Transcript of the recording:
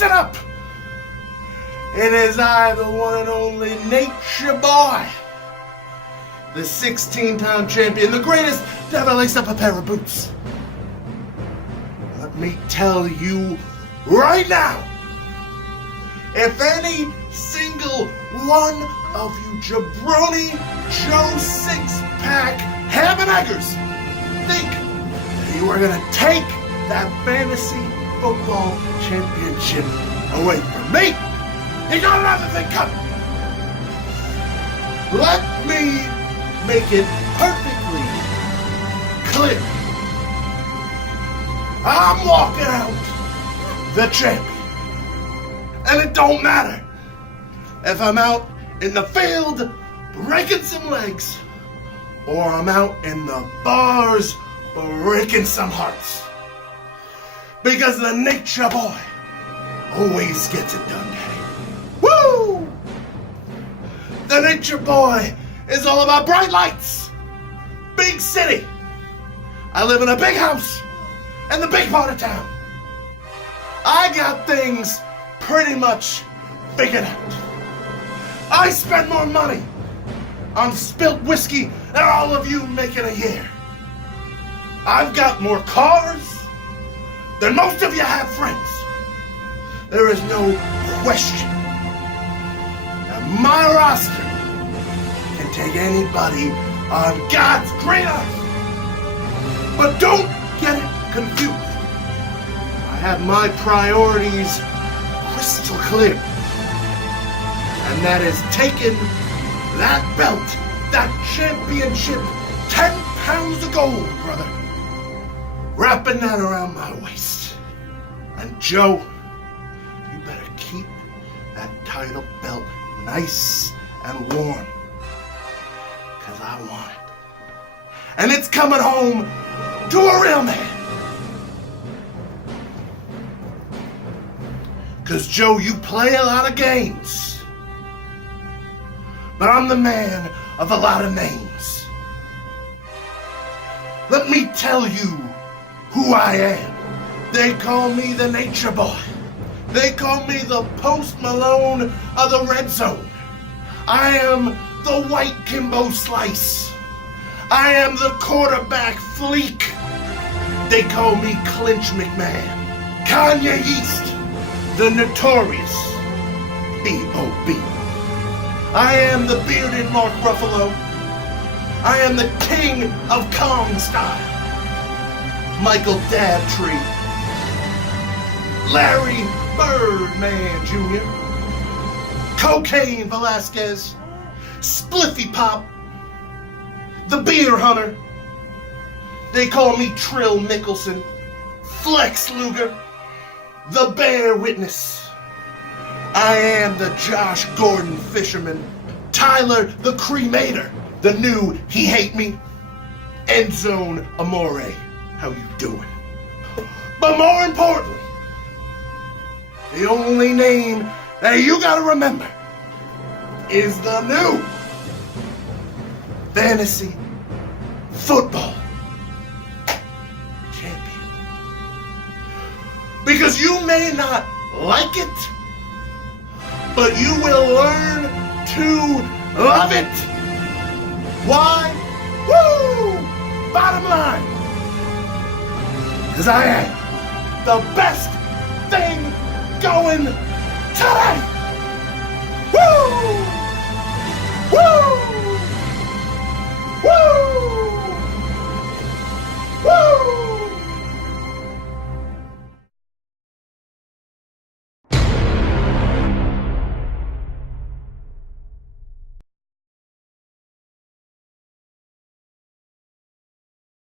Listen up! It is I, the one and only Nature Boy, the 16-time champion, the greatest to ever lace up a pair of boots. Let me tell you right now, if any single one of you jabroni Joe six-pack ham and eggers think that you are going to take that fantasy football championship away from me, you got another thing coming. Let me make it perfectly clear. I'm walking out the champion. And it don't matter if I'm out in the field breaking some legs or I'm out in the bars breaking some hearts. Because the Nature Boy always gets it done, Daddy. Woo! The Nature Boy is all about bright lights, big city. I live in a big house in the big part of town. I got things pretty much figured out. I spend more money on spilt whiskey than all of you make in a year. I've got more cars than most of you have friends. There is no question that my roster can take anybody on God's green earth. But don't get it confused. I have my priorities crystal clear. And that is taking that belt, that championship, 10 pounds of gold, brother. Wrapping that around my waist. And Joe, you better keep that title belt nice and warm. Because I want it. And it's coming home to a real man. Because, Joe, you play a lot of games. But I'm the man of a lot of names. Let me tell you who I am. They call me the Nature Boy. They call me the Post Malone of the red zone. I am the white Kimbo Slice. I am the quarterback fleek. They call me Clinch McMahon. Kanye East. The notorious B.O.B. I am the bearded Mark Ruffalo. I am the king of Kong style. Michael Dabtree. Larry Birdman Jr. Cocaine Velasquez. Spliffy Pop. The Beer Hunter. They call me Trill Mickelson. Flex Luger. The Bear Witness. I am the Josh Gordon Fisherman. Tyler the Cremator. The new He Hate Me. Endzone Amore. How you doing? But more importantly, the only name that you gotta remember is the new fantasy football champion. Because you may not like it, but you will learn to love it. Why? Woo! Bottom line, because I am the best thing going today.